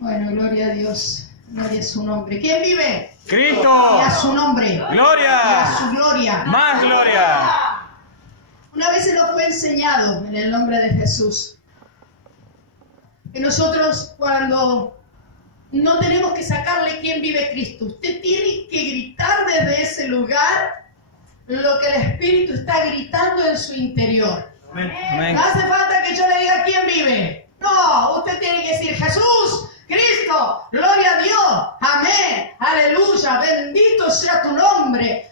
Bueno, gloria a Dios. Gloria a su nombre. ¿Quién vive? Cristo. Y a su nombre. Gloria. Y a su gloria. Más gloria. Una vez se nos fue enseñado en el nombre de Jesús que nosotros cuando no tenemos que sacarle quién vive Cristo, usted tiene que gritar desde ese lugar lo que el Espíritu está gritando en su interior. Amén. No hace falta que yo le diga quién vive. No, usted tiene que decir Jesús, Cristo, gloria a Dios, amén, aleluya, bendito sea tu nombre.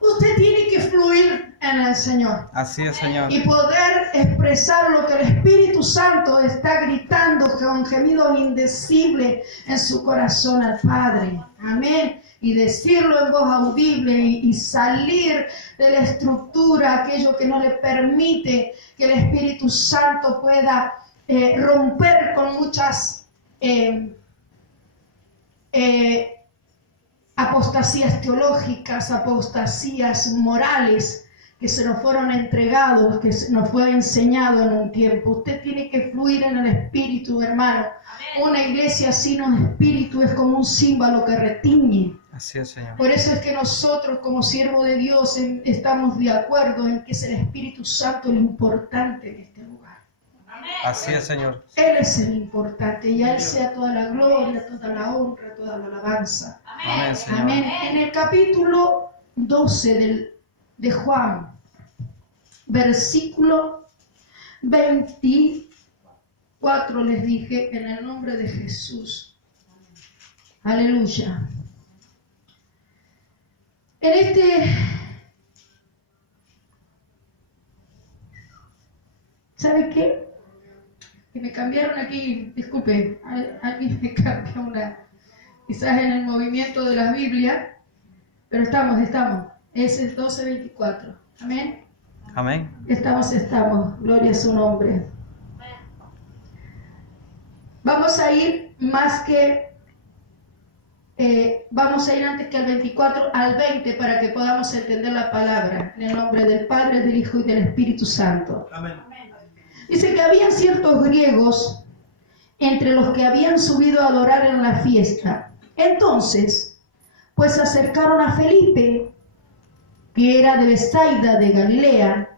Usted tiene que fluir en el Señor. Así es, Señor. Y poder expresar lo que el Espíritu Santo está gritando con gemidos indecibles en su corazón al Padre. Amén. Y decirlo en voz audible y salir de la estructura, aquello que no le permite que el Espíritu Santo pueda romper con muchas apostasías teológicas, apostasías morales que se nos fueron entregados, que se nos fue enseñado en un tiempo. Usted tiene que fluir en el Espíritu, hermano. Amén. Una iglesia sin un Espíritu es como un címbalo que retiñe. Así es, Señor. Por eso es que nosotros como siervos de Dios estamos de acuerdo en que es el Espíritu Santo lo importante en este lugar. Así es, Señor. Él es el importante y a Él sea toda la gloria, toda la honra, toda la alabanza. Amén, Señor. Amén. En el capítulo 12 de Juan, versículo 24 les dije, en el nombre de Jesús. Aleluya. ¿Sabe qué? Que me cambiaron aquí, disculpe, alguien me cambia quizás en el movimiento de la Biblia, pero estamos, es el 12:24, amén. Amén. Estamos, gloria a su nombre. Vamos a ir vamos a ir antes que al 24, al 20, para que podamos entender la palabra, en el nombre del Padre, del Hijo y del Espíritu Santo. Amén. Dice que habían ciertos griegos entre los que habían subido a adorar en la fiesta. Entonces, pues se acercaron a Felipe, que era de Bethsaida de Galilea,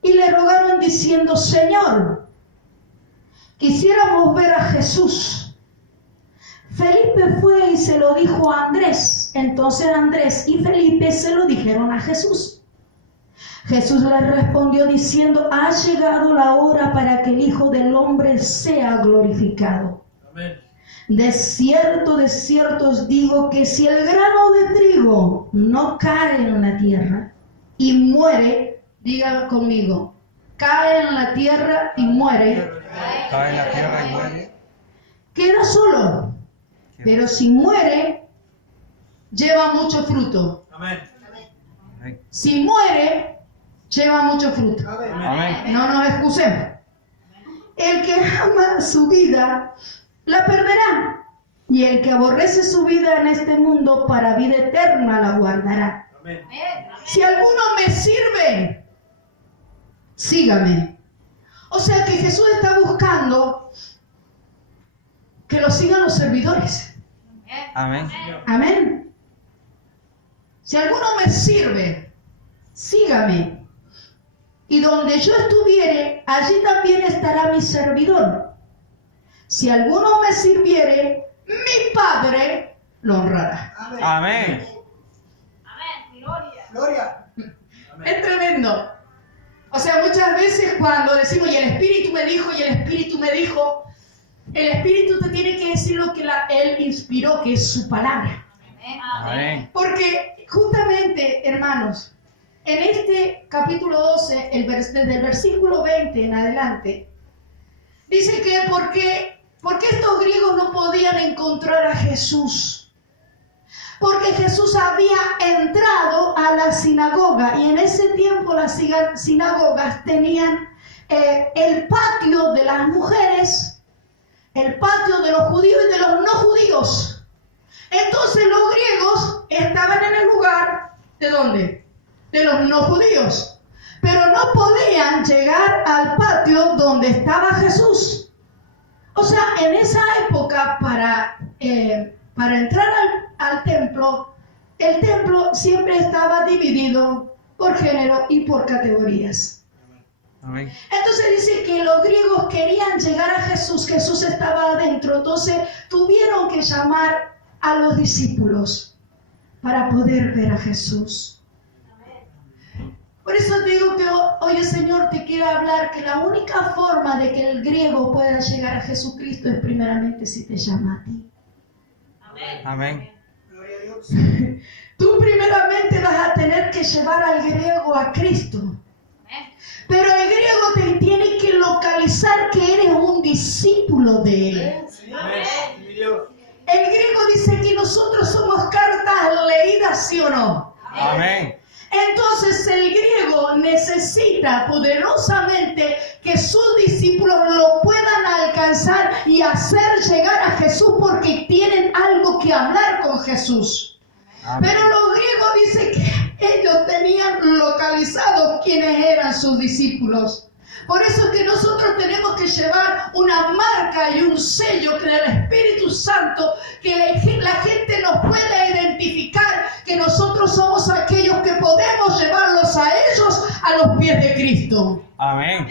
y le rogaron diciendo: Señor, quisiéramos ver a Jesús. Felipe fue y se lo dijo a Andrés. Entonces Andrés y Felipe se lo dijeron a Jesús. Jesús les respondió diciendo: ha llegado la hora para que el Hijo del Hombre sea glorificado. Amén. De cierto os digo que si el grano de trigo no cae en la tierra y muere, diga conmigo, cae en la tierra y muere, Cae en la tierra y muere. queda solo, pero si muere, lleva mucho fruto. Amén. Si muere, lleva mucho fruto. Amén. No nos excusemos. El que ama su vida, la perderá. Y el que aborrece su vida en este mundo, para vida eterna la guardará. Amén. Si alguno me sirve, sígame. O sea que Jesús está buscando que lo sigan los servidores. Amén. Amén. Si alguno me sirve, sígame. Y donde yo estuviere, allí también estará mi servidor. Si alguno me sirviere, mi Padre lo honrará. Amén. Amén. Gloria. Gloria. Es tremendo. O sea, muchas veces cuando decimos, y el Espíritu me dijo, y el Espíritu me dijo, el Espíritu te tiene que decir lo que Él inspiró, que es su palabra. Amén. Porque justamente, hermanos, en este capítulo 12, desde el versículo 20 en adelante, dice que ¿por qué estos griegos no podían encontrar a Jesús? Porque Jesús había entrado a la sinagoga, y en ese tiempo las sinagogas tenían el patio de las mujeres, el patio de los judíos y de los no judíos. Entonces los griegos estaban en el lugar, ¿de dónde? De los no judíos. Pero no podían llegar al patio donde estaba Jesús. O sea, en esa época para entrar al templo, el templo siempre estaba dividido por género y por categorías. Amén. Entonces dice que los griegos querían llegar a Jesús, Jesús estaba adentro, entonces tuvieron que llamar a los discípulos para poder ver a Jesús. Por eso te digo que hoy el Señor te quiere hablar que la única forma de que el griego pueda llegar a Jesucristo es primeramente si te llama a ti. Amén. Tú primeramente vas a tener que llevar al griego a Cristo. Pero el griego te tiene que localizar que eres un discípulo de Él. El griego dice que nosotros somos cartas leídas, ¿sí o no? Amén. Entonces el griego necesita poderosamente que sus discípulos lo puedan alcanzar y hacer llegar a Jesús porque tienen algo que hablar con Jesús. Amén. Pero los griegos dicen que ellos tenían localizados quiénes eran sus discípulos. Por eso es que nosotros tenemos que llevar una marca y un sello que del Espíritu Santo, que la gente nos pueda identificar que nosotros somos aquellos que podemos llevarlos a ellos a los pies de Cristo. Amén.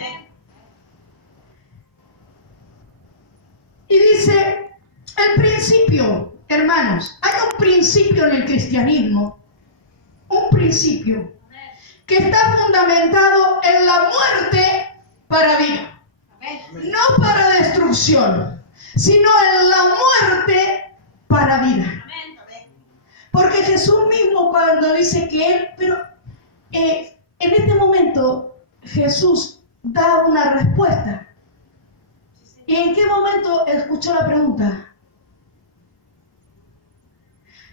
Y dice el principio, hermanos, hay un principio en el cristianismo, un principio que está fundamentado en la muerte para vida, no para destrucción, sino en la muerte para vida. Porque Jesús mismo cuando dice que Él, pero en este momento Jesús da una respuesta. ¿Y en qué momento escuchó la pregunta?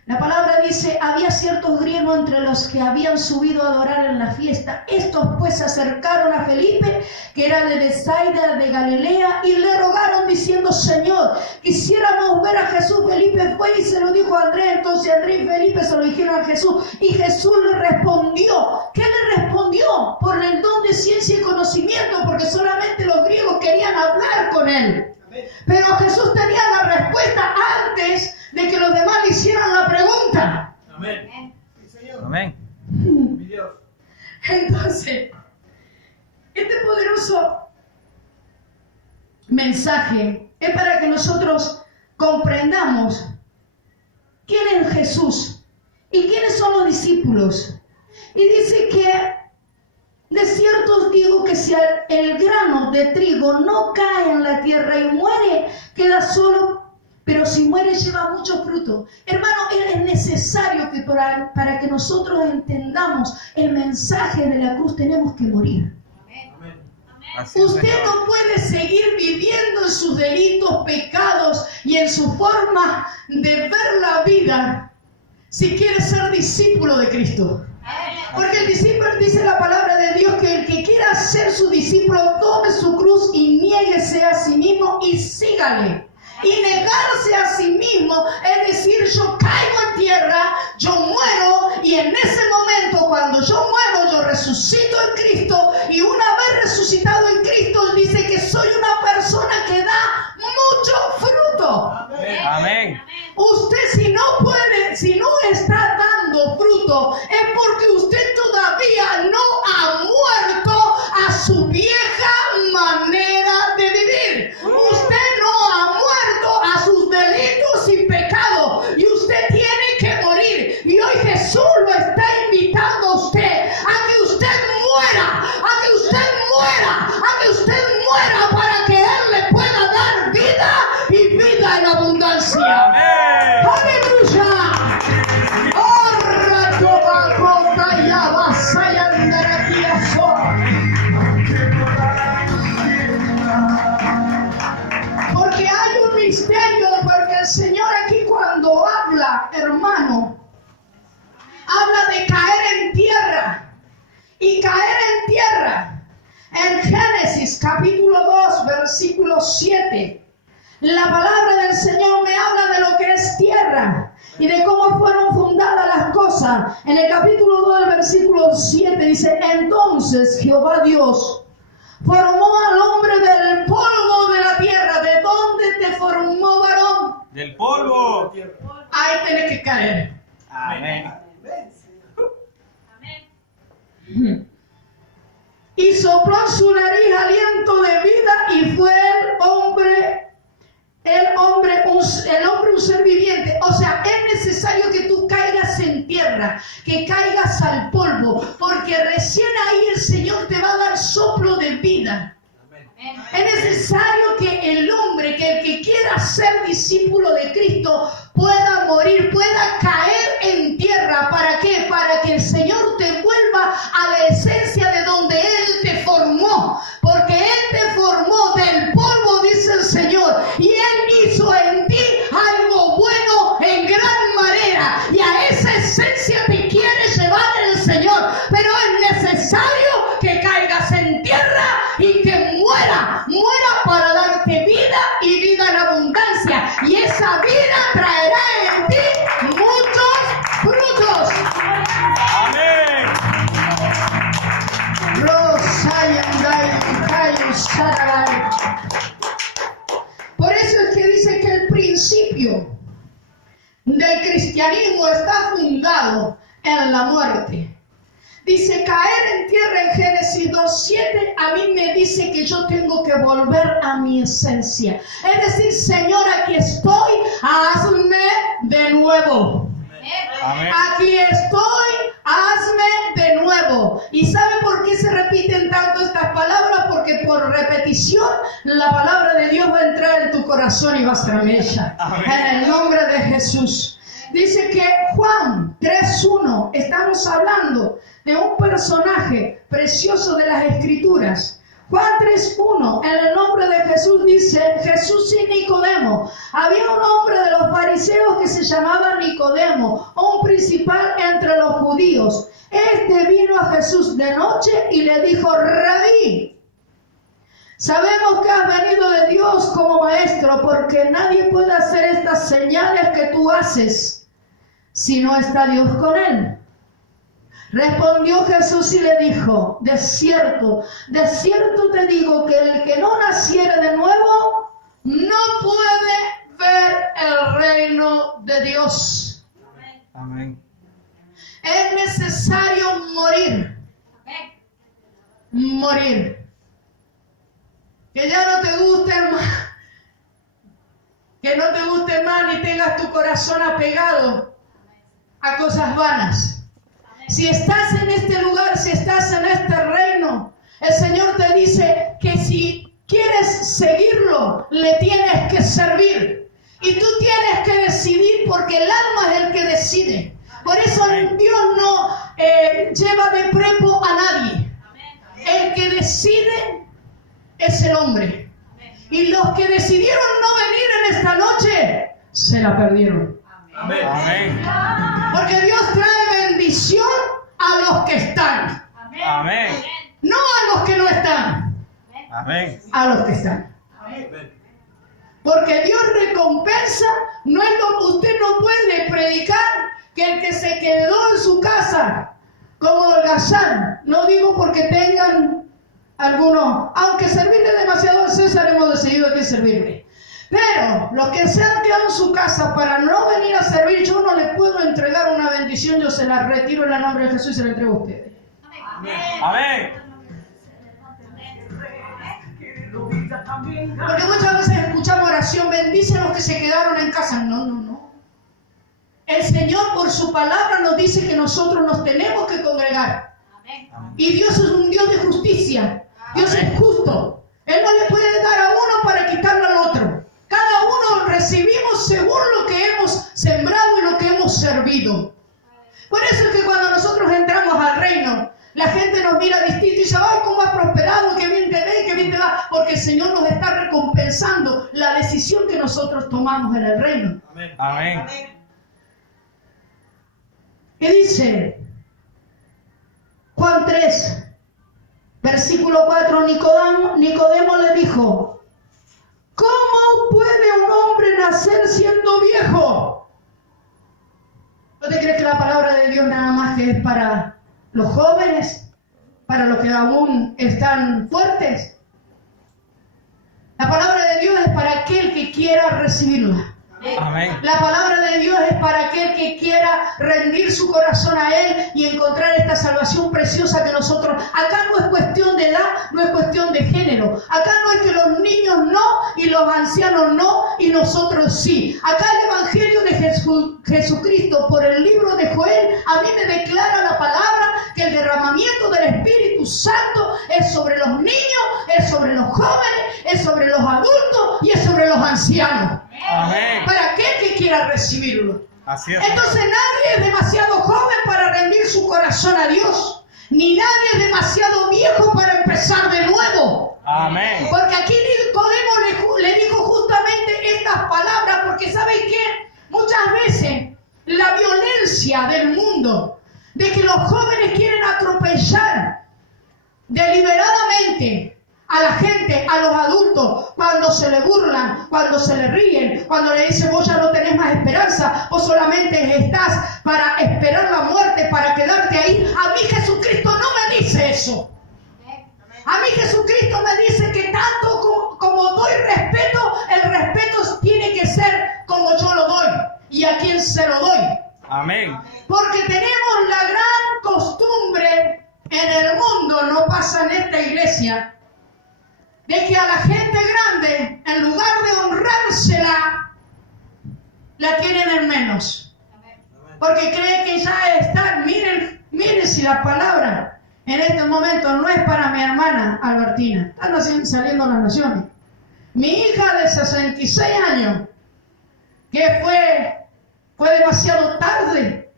La palabra dice, había ciertos griegos entre los que habían subido a adorar en la fiesta. Estos pues se acercaron a Felipe, que era de Bethsaida de Galilea, y le rogaron diciendo, Señor, quisiéramos ver a Jesús. Felipe fue y se lo dijo a Andrés. Entonces Andrés y Felipe se lo dijeron a Jesús. Y Jesús le respondió. ¿Qué le respondió? Por el don de ciencia y conocimiento, porque solamente los griegos querían hablar con él. Pero Jesús tenía la respuesta antes de que los demás le hicieran la pregunta. Amén. Sí, Señor. Amén. Mi Dios. Entonces, este poderoso mensaje es para que nosotros comprendamos quién es Jesús y quiénes son los discípulos. Y dice que de cierto os digo que si el grano de trigo no cae en la tierra y muere, queda solo, pero si muere lleva mucho fruto. Hermano, es necesario que para que nosotros entendamos el mensaje de la cruz tenemos que morir. Amén. Así es, Usted Señor. no puede seguir viviendo en sus delitos, pecados y en su forma de ver la vida si quiere ser discípulo de Cristo. Porque el discípulo, dice la palabra de Dios, que el que quiera ser su discípulo tome su cruz y niéguese a sí mismo y sígale. Y negarse a sí mismo es decir, yo caigo en tierra, yo muero, y en ese momento cuando yo muero yo resucito en Cristo, y una vez resucitado en Cristo dice que soy una persona que da mucho fruto. Amén. Usted si no está dando fruto, es porque usted todavía no ha muerto a su vieja manera de vivir. Usted no ha muerto a sus delitos y pecados, y usted tiene que morir. Y hoy Jesús lo está invitando a usted a que usted muera, a que usted muera, a que usted muera para que Él le pueda dar vida y vida en abundancia. Amén. ¡Aleluya! Porque hay un misterio, porque el Señor aquí cuando habla, hermano, habla de caer en tierra. Y caer en tierra, en Génesis capítulo 2, versículo 7, la palabra del Señor me habla de lo que es tierra y de cómo fueron fundadas las cosas. En el capítulo 2 del versículo 7 dice, entonces Jehová Dios formó al hombre del polvo de la tierra. ¿De dónde te formó, varón? Del polvo. Ahí tienes que caer. Amén. Amén. Y sopló en su nariz aliento de vida y fue el hombre un ser viviente. O sea, es necesario que tú caigas en tierra, que caigas al polvo, porque recién ahí el Señor te va a dar soplo de vida. Es necesario que el hombre, que el que quiera ser discípulo de Cristo, pueda morir, pueda caer en tierra. ¿Para qué? Para que el Señor te vuelva a la esencia de donde Él te formó. Porque Él te formó del polvo, dice el Señor, y Él hizo en ti algo bueno en gran manera. Y a esa esencia te quiere llevar el Señor. Pero es necesario que caigas en tierra y que muera para darte vida y vida en abundancia. Y esa vida traerá en ti muchos frutos. Amén. Por eso es que dice que el principio del cristianismo está fundado en la muerte. Dice, caer en tierra en Génesis 2:7, a mí me dice que yo tengo que volver a mi esencia. Es decir, Señor, aquí estoy, hazme de nuevo. Amén. Aquí estoy, hazme de nuevo. ¿Y sabe por qué se repiten tanto estas palabras? Porque por repetición la palabra de Dios va a entrar en tu corazón y va a ser ella. Amén. En el nombre de Jesús. Dice que Juan 3:1, estamos hablando de un personaje precioso de las Escrituras. Juan 3:1, en el nombre de Jesús, dice, Jesús y Nicodemo. Había un hombre de los fariseos que se llamaba Nicodemo, un principal entre los judíos. Este vino a Jesús de noche y le dijo, Rabí, sabemos que has venido de Dios como maestro, porque nadie puede hacer estas señales que tú haces si no está Dios con él. Respondió Jesús y le dijo, de cierto te digo que el que no naciere de nuevo no puede ver el reino de Dios. Amén. Es necesario morir. Morir. Que ya no te guste más. Que no te guste más ni tengas tu corazón apegado a cosas vanas. Si estás en este lugar, si estás en este reino, el Señor te dice que si quieres seguirlo, le tienes que servir. Y tú tienes que decidir, porque el alma es el que decide. Por eso Dios no lleva de prepo a nadie. El que decide es el hombre. Y los que decidieron no venir en esta noche, se la perdieron. Amén. Amén. Porque Dios trae bendición a los que están. Amén. No a los que no están, Amén. a los que están. Porque Dios recompensa, no es lo, usted no puede predicar que el que se quedó en su casa, como holgazán, no digo porque tengan algunos, aunque servirle demasiado al César hemos decidido que servirle. Pero los que se han quedado en su casa para no venir a servir, yo no les puedo entregar una bendición, yo se la retiro en el nombre de Jesús y se la entrego a ustedes. Amén. Porque muchas veces escuchamos oración, bendice a los que se quedaron en casa. No. El Señor por su palabra nos dice que nosotros nos tenemos que congregar. Y Dios es un Dios de justicia. Dios es justo. Él no le puede dar a uno para quitarle al otro. Cada uno recibimos según lo que hemos sembrado y lo que hemos servido. Por eso es que cuando nosotros entramos al reino, la gente nos mira distinto y dice, ay, cómo has prosperado, qué bien te ve, qué bien te va. Porque el Señor nos está recompensando la decisión que nosotros tomamos en el reino. Amén. Amén. ¿Qué dice? Juan 3, versículo 4, Nicodemo le dijo, ¿cómo puede un hombre nacer siendo viejo? ¿No te crees que la palabra de Dios nada más que es para los jóvenes, para los que aún están fuertes? La palabra de Dios es para aquel que quiera recibirla. Amén. La palabra de Dios es para aquel que quiera rendir su corazón a Él y encontrar esta salvación preciosa que nosotros... Acá no es cuestión de edad, no es cuestión de género. Acá no es que los niños no y los ancianos no y nosotros sí. Acá el Evangelio de Jesucristo por el libro de Joel a mí me declara la palabra que el derramamiento del Espíritu Santo es sobre los niños, es sobre los jóvenes, es sobre los adultos y es sobre los ancianos. Amén. Para aquel que quiera recibirlo. Así es. Entonces nadie es demasiado joven para rendir su corazón a Dios, ni nadie es demasiado viejo para empezar de nuevo. Amén. Porque aquí Nicodemo le dijo justamente estas palabras, porque ¿saben qué? Muchas veces la violencia del mundo, de que los jóvenes quieren atropellar deliberadamente a la gente, a los adultos, cuando se le burlan, cuando se le ríen, cuando le dicen vos ya no tenés más esperanza, vos solamente estás para esperar la muerte, para quedarte ahí. A mí Jesucristo no me dice eso. A mí Jesucristo me dice que tanto como doy respeto, el respeto tiene que ser como yo lo doy y a quien se lo doy. Amén. Porque tenemos la gran costumbre en el mundo, no pasa en esta iglesia, de que a la gente grande, en lugar de honrársela, la tienen en menos. Porque creen que ya están. Miren si la palabra en este momento no es para mi hermana Albertina. Están saliendo las naciones. Mi hija de 66 años, que fue demasiado tarde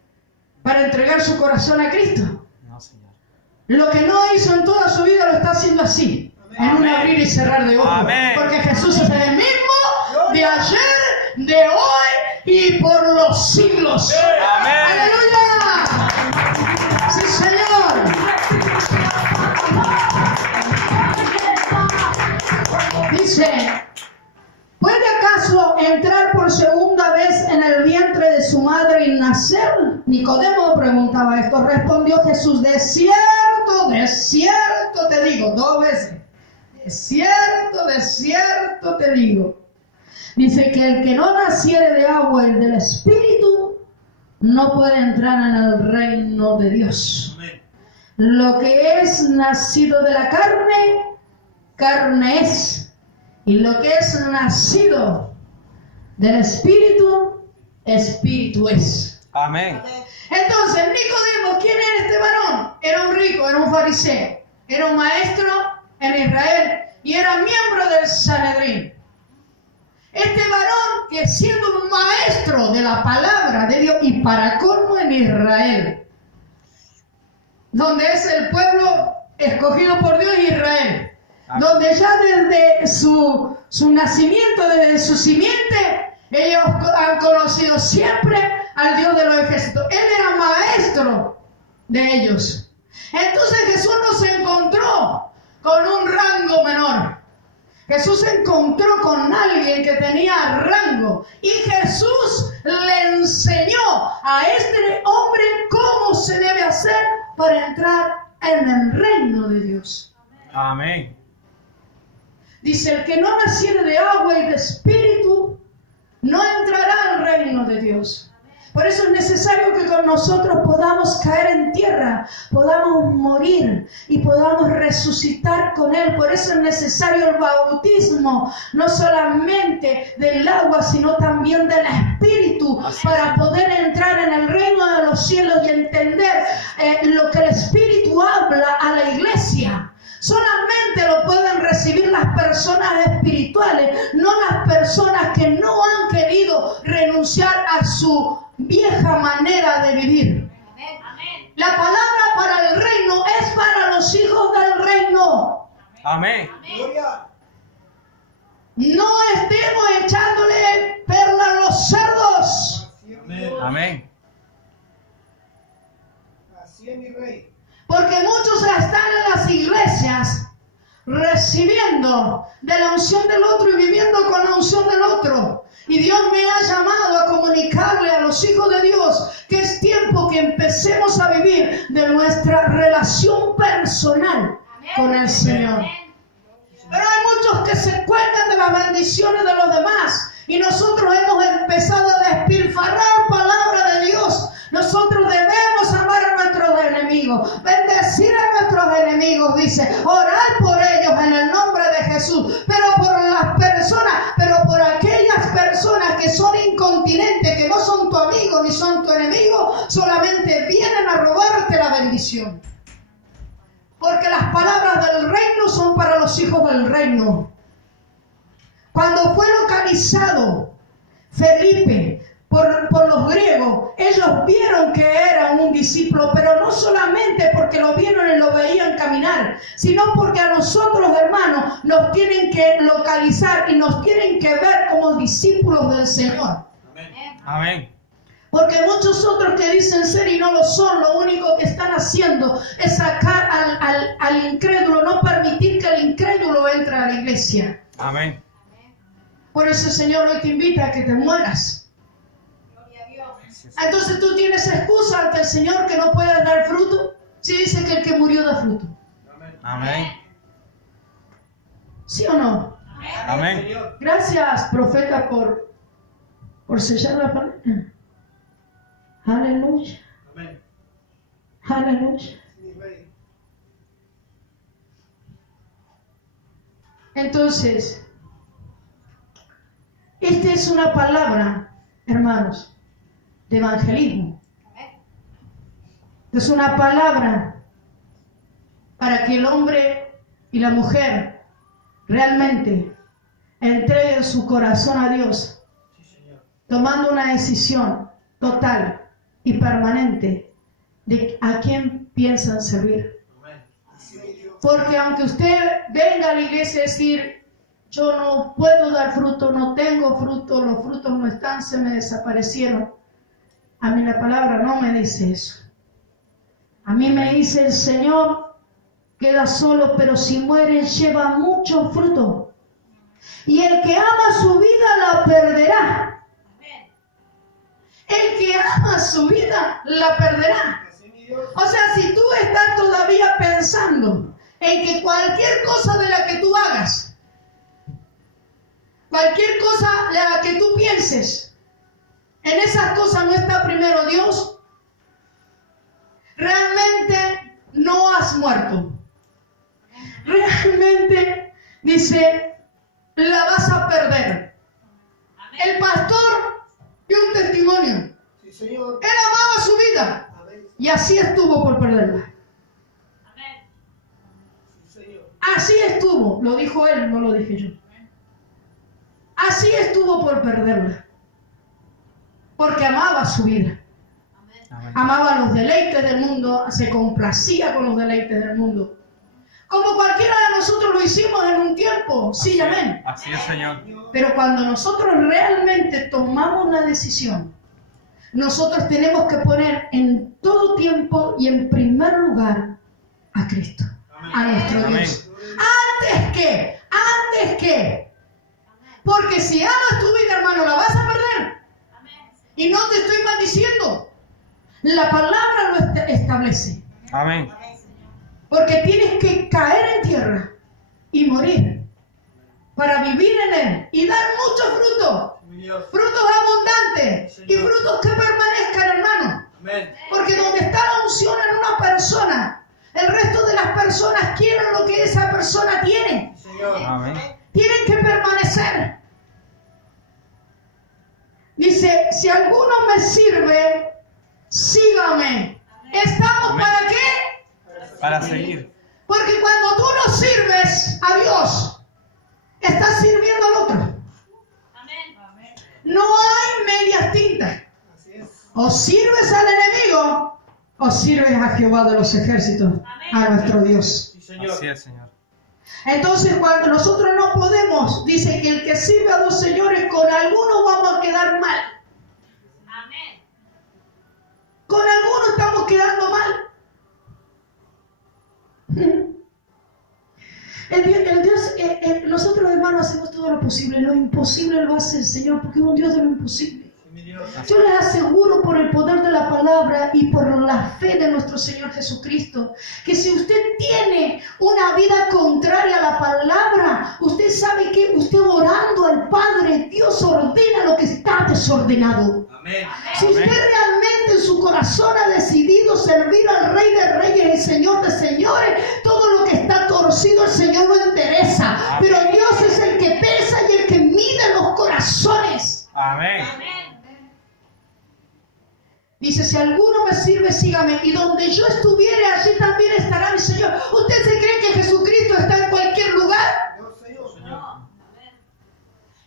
para entregar su corazón a Cristo. No, Señor. Lo que no hizo en toda su vida lo está haciendo así. En un abrir y cerrar de ojos. Amén. Porque Jesús es el mismo de ayer, de hoy y por los siglos. Amén. ¡Aleluya! ¡Sí, Señor! Dice, ¿puede acaso entrar por segunda vez en el vientre de su madre y nacer? Nicodemo preguntaba esto. Respondió Jesús, de cierto te digo, 2 veces. De cierto te digo. Dice que el que no naciere de agua y del Espíritu no puede entrar en el reino de Dios. Amén. Lo que es nacido de la carne, carne es. Y lo que es nacido del Espíritu, Espíritu es. Amén. Entonces, Nicodemo, ¿quién era este varón? Era un rico, era un fariseo, era un maestro en Israel y era miembro del Sanedrín. Este varón que siendo un maestro de la palabra de Dios y para colmo en Israel, donde es el pueblo escogido por Dios Israel, donde ya desde su nacimiento, desde su simiente, ellos han conocido siempre al Dios de los ejércitos. Él era maestro de ellos. Entonces Jesús no se encontró con un rango menor. Jesús se encontró con alguien que tenía rango y Jesús le enseñó a este hombre cómo se debe hacer para entrar en el reino de Dios. Amén. Dice, el que no naciere de agua y de espíritu no entrará al reino de Dios. Por eso es necesario que con nosotros podamos caer en tierra, podamos morir y podamos resucitar con Él. Por eso es necesario el bautismo, no solamente del agua, sino también del Espíritu, para poder entrar en el reino de los cielos y entender lo que el Espíritu habla a la iglesia. Solamente lo pueden recibir las personas espirituales, no las personas que no han querido renunciar a su vieja manera de vivir. Amén. La palabra para el reino es para los hijos del reino. Amén. Gloria. No estemos echándole perla a los cerdos. Amén. Amén. Así es mi rey. Porque muchos están en las iglesias recibiendo de la unción del otro y viviendo con la unción del otro. Y Dios me ha llamado a comunicarle a los hijos de Dios que es tiempo que empecemos a vivir de nuestra relación personal con el Señor. Pero hay muchos que se cuelgan de las bendiciones de los demás. Y nosotros hemos empezado a despilfarrar palabra de Dios. Nosotros debemos amar a nuestros enemigos, bendecir a nuestros enemigos, dice, orar por ellos en el nombre de Jesús. Pero por aquellas personas que son incontinentes, que no son tu amigo ni son tu enemigo, solamente vienen a robarte la bendición. Porque las palabras del reino son para los hijos del reino. Cuando fue localizado Felipe por los griegos, ellos vieron que era un discípulo, pero no solamente porque lo vieron y lo veían caminar, sino porque a nosotros, hermanos, nos tienen que localizar y nos tienen que ver como discípulos del Señor. Amén. Porque muchos otros que dicen ser y no lo son, lo único que están haciendo es sacar al incrédulo, no permitir que el incrédulo entre a la iglesia. Amén. Por eso el Señor hoy te invita a que te mueras. Entonces tú tienes excusa ante el Señor que no puedes dar fruto. Si dice que el que murió da fruto. Amén. ¿Sí o no? Amén. Gracias, profeta, por sellar la palabra. Aleluya. Amén. Aleluya. Mi rey. Entonces, esta es una palabra, hermanos, de evangelismo. Es una palabra para que el hombre y la mujer realmente entreguen su corazón a Dios, tomando una decisión total y permanente de a quién piensan servir. Porque aunque usted venga a la iglesia a decir, yo no puedo dar fruto, no tengo fruto, los frutos no están, se me desaparecieron. A mí la palabra no me dice eso. A mí me dice el Señor, queda solo, pero si muere lleva mucho fruto. Y el que ama su vida la perderá. El que ama su vida la perderá. O sea, si tú estás todavía pensando en que cualquier cosa de la que tú hagas, cualquier cosa de la que tú pienses, en esas cosas no está primero Dios, realmente no has muerto. Realmente, dice, la vas a perder. El pastor dio un testimonio. Sí, Señor. Él amaba su vida Amén. y así estuvo por perderla. Sí, Señor. Así estuvo, lo dijo él, no lo dije yo. Así estuvo por perderla. Porque amaba su vida. Amén. Amaba los deleites del mundo, se complacía con los deleites del mundo. Como cualquiera de nosotros lo hicimos en un tiempo, sí, amén. Así es, Señor. Pero cuando nosotros realmente tomamos la decisión, nosotros tenemos que poner en todo tiempo y en primer lugar a Cristo, a nuestro Amén. Dios. Antes que. Porque si amas tu vida, hermano, la vas a perder. Y no te estoy maldiciendo. La palabra lo establece. Amén. Porque tienes que caer en tierra y morir para vivir en él y dar mucho fruto. Mi Dios. Frutos abundantes y frutos que permanezcan, hermano. Amén. Porque donde está la unción en una persona, el resto de las personas quieren lo que esa persona tiene. Señor. Amén. Tienen que permanecer. Dice, si alguno me sirve, sígame. ¿Estamos Amén. para qué? Para seguir. Porque cuando tú no sirves a Dios, estás sirviendo al otro. No hay medias tintas. Así es. O sirves al enemigo, o sirves a Jehová de los ejércitos, a nuestro Dios. Sí, Señor. Así es, Señor. Entonces, cuando nosotros no podemos, dice que el que sirve a dos señores, con alguno vamos a quedar mal. Con alguno estamos quedando mal. Nosotros, hermanos, hacemos todo lo posible. Lo imposible lo hace el Señor, porque es un Dios de lo imposible. Mi Dios. Yo les aseguro por el poder de la palabra y por la fe de nuestro Señor Jesucristo, que si usted tiene una vida contraria a la palabra, usted sabe que usted orando al Padre, Dios ordena lo que está desordenado. Amén. Si usted realmente en su corazón ha decidido servir al Rey de Reyes y Señor de Señores, todo lo que está torcido el Señor lo endereza. Pero Dios es el que pesa y el que mide los corazones. Amén. Dice, si alguno me sirve, sígame. Y donde yo estuviere, allí también estará mi Señor. ¿Usted se cree que Jesucristo está en cualquier lugar? Dios, Señor.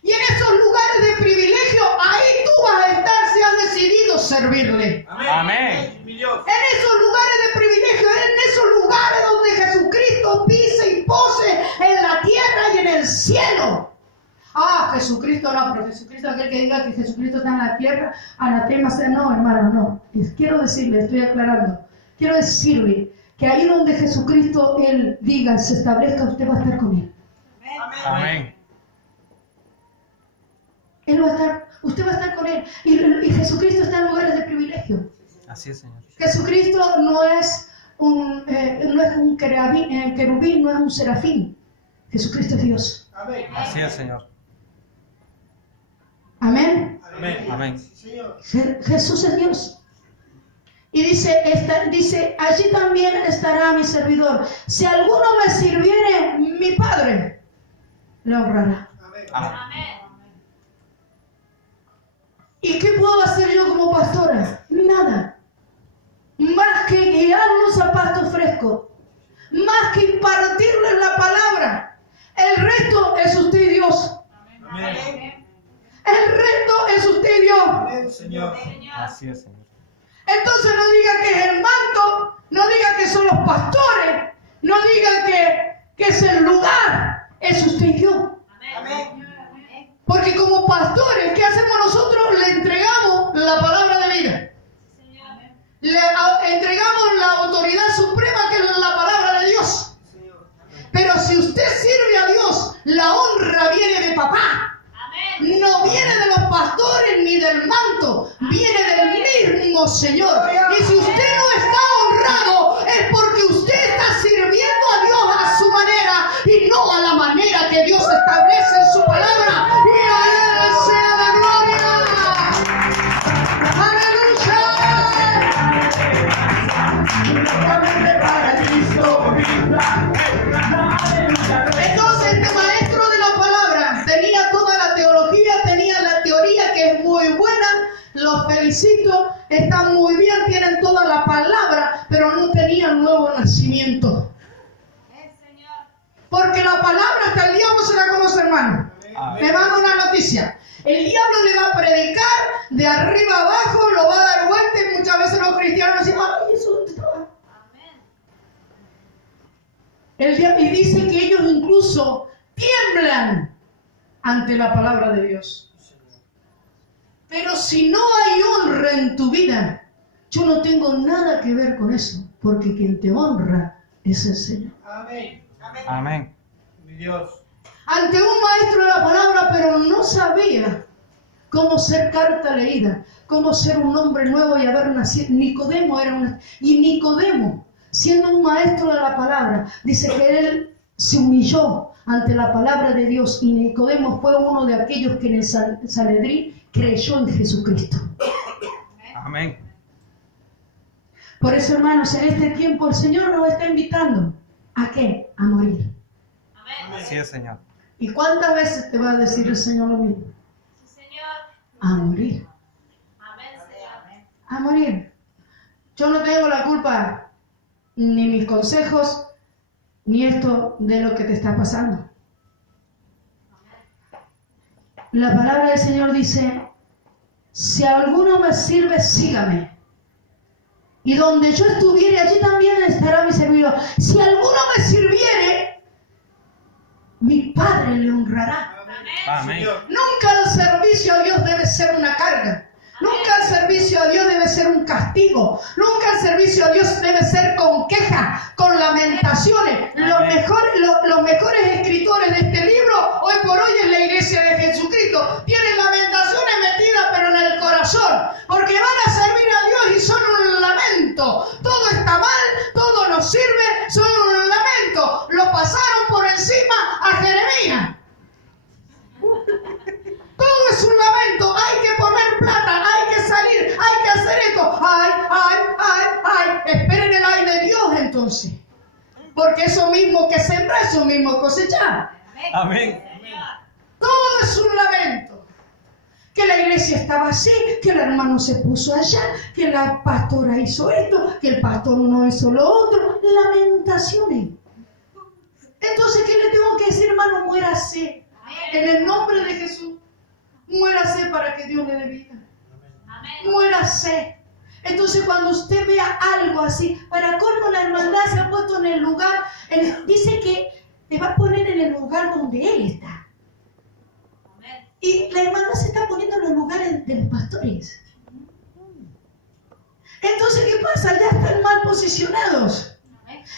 Y en esos lugares de privilegio, ahí tú vas a estar si has decidido servirle. Amén. Mi Dios. En esos lugares de privilegio, en esos lugares donde Jesucristo pise y pose en la tierra y en el cielo. Ah, Jesucristo no, pero Jesucristo, aquel que diga que Jesucristo está en la tierra, anatema sea. No, hermano, no. Quiero decirle, estoy aclarando, quiero decirle que ahí donde Jesucristo, Él diga, se establezca, usted va a estar con Él. Amén. Él va a estar, usted va a estar con Él. Y Jesucristo está en lugares de privilegio. Así es, Señor. Jesucristo no es un querubín, no es un serafín. Jesucristo es Dios. Amén. Así es, Señor. Amén. Amén. Amén. Señor. Jesús es Dios. Y dice, allí también estará mi servidor. Si alguno me sirviere, mi Padre le honrará. Amén. Amén. ¿Y qué puedo hacer yo como pastora? Nada. Más que guiarlos a pasto fresco. Más que impartirles la palabra. El resto es usted y Dios. Amén. El resto es usted y Dios. Amén, Señor. Así es, Señor. Entonces no diga que es el manto, no diga que son los pastores, no diga que es el lugar, es usted y Dios. Amén. Porque como pastores, ¿qué hacemos nosotros? Le entregamos la palabra de vida. Le entregamos la autoridad suprema que es la palabra de Dios. Pero si usted sirve a Dios, la honra viene de papá. No viene de los pastores ni del manto, viene del mismo Señor. Y si usted no está honrado, es porque usted está sirviendo a Dios a su manera y no a la manera que Dios establece en su palabra. Y a Él sea la gloria. ¡Aleluya! Entonces este maestro de la palabra tenía toda la teología, tenía la teoría que es muy buena, los felicito, están muy bien, tienen toda la palabra, pero no tenían nuevo nacimiento. Porque la palabra hasta el diablo se la conoce, hermano. Le mando una noticia. El diablo le va a predicar de arriba abajo, lo va a dar vuelta y muchas veces los cristianos dicen, ay, ¿eso dónde estaba? Y dice que ellos incluso tiemblan ante la palabra de Dios. Pero si no hay honra en tu vida, yo no tengo nada que ver con eso, porque quien te honra es el Señor. Amén. Amén. Mi Dios. Ante un maestro de la palabra, pero no sabía cómo ser carta leída, cómo ser un hombre nuevo y haber nacido. Nicodemo y Nicodemo, siendo un maestro de la palabra, dice que él se humilló ante la palabra de Dios y Nicodemo fue uno de aquellos que en el Sanedrín creyó en Jesucristo. Amén. Por eso, hermanos, en este tiempo el Señor nos está invitando. ¿A qué? A morir. Así es, Señor. ¿Y cuántas veces te va a decir el Señor lo mismo? A morir. A morir. Yo no tengo la culpa, ni mis consejos, ni esto de lo que te está pasando. La palabra del Señor dice, si alguno me sirve, sígame. Y donde yo estuviere, allí también estará mi servidor. Si alguno me sirviere, mi Padre le honrará. Amén. Nunca el servicio a Dios debe ser una carga. Nunca el servicio a Dios debe ser un castigo. Nunca el servicio a Dios debe ser con queja, con lamentaciones. Los mejores escritores de este libro, hoy por hoy, es la iglesia de Jesucristo. Tienen lamentaciones metidas, pero en el corazón lamento. Todo está mal, todo no sirve, son un lamento. Lo pasaron por encima a Jeremías. Todo es un lamento, hay que poner plata, hay que salir, hay que hacer esto. Ay, ay, ay, ay. Esperen el ay de Dios entonces. Porque eso mismo que sembrar, eso mismo cosechar. Amén. Todo es un lamento. Que la iglesia estaba así, que el hermano se puso allá, que la pastora hizo esto, que el pastor no hizo lo otro. Lamentaciones. Entonces, ¿qué le tengo que decir, hermano? Muérase. En el nombre de Jesús. Muérase para que Dios le dé vida. Muérase. Entonces cuando usted vea algo así, para colmo la hermandad se ha puesto en el lugar, dice que te va a poner en el lugar donde Él está. Y la hermandad se está poniendo en los lugares de los pastores. Entonces, ¿qué pasa? Ya están mal posicionados.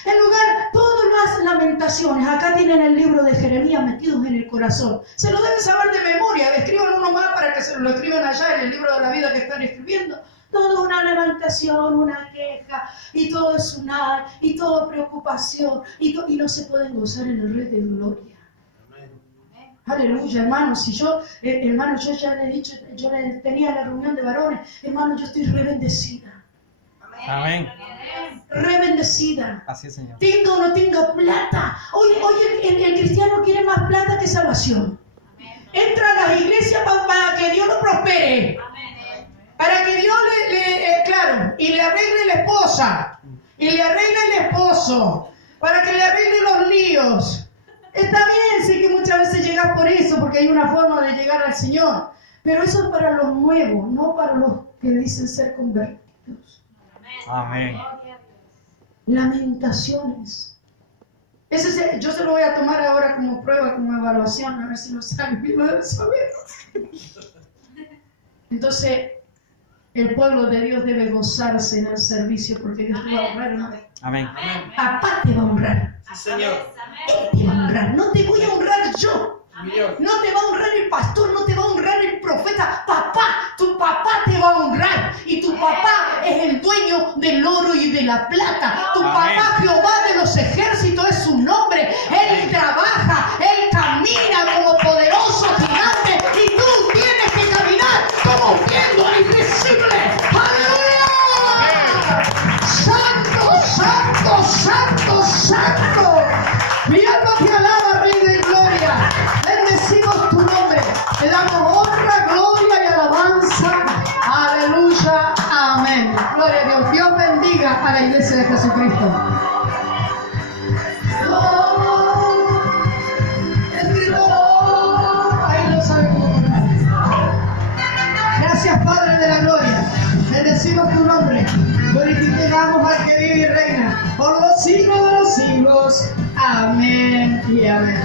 En lugar, todas las lamentaciones, acá tienen el libro de Jeremías metidos en el corazón. Se lo deben saber de memoria, escriban uno más para que se lo escriban allá en el libro de la vida que están escribiendo. Todo una lamentación, una queja, y todo es una, y todo preocupación, y no se pueden gozar en el Rey de Gloria. Aleluya, hermano. Si yo, hermano, yo ya le he dicho, yo tenía la reunión de varones, hermano, yo estoy re bendecida. Amén. Re bendecida. Así es, Señor. Tenga o no tenga plata. Hoy el cristiano quiere más plata que salvación. Entra a las iglesias para que Dios lo prospere. Para que Dios claro, y le arregle la esposa. Y le arregle el esposo. Para que le arregle los líos. Está bien, sé que muchas veces llegas por eso, porque hay una forma de llegar al Señor. Pero eso es para los nuevos, no para los que dicen ser convertidos. Amén. Lamentaciones. Yo se lo voy a tomar ahora como prueba, como evaluación, a ver si lo saben, lo deben saber. Entonces, el pueblo de Dios debe gozarse en el servicio, porque Dios te va a honrar una vez. Amén. Papá te va a honrar. Sí, Señor. Él te va a honrar. No te voy a honrar yo. Mi Dios. No te va a honrar el pastor, no te va a honrar el profeta. Papá, tu papá te va a honrar. Y tu papá es el dueño del oro y de la plata. Tu Amén. papá, Jehová de los ejércitos, es su nombre. Él trabaja, él camina como poderoso gigante. Y tú tienes que caminar como viendo invisible. ¡Aleluya! ¡Santo, santo, santo, santo! Mi alma te alaba, Rey de Gloria. Bendecimos tu nombre. Te damos honra, gloria y alabanza. Aleluya. Amén. Gloria a Dios. Dios bendiga a la iglesia de Jesucristo. Ahí lo sabemos. Gracias, Padre de la gloria. Bendecimos tu nombre. Glorificamos al que vive y reina por los siglos de los siglos. Amén y amén.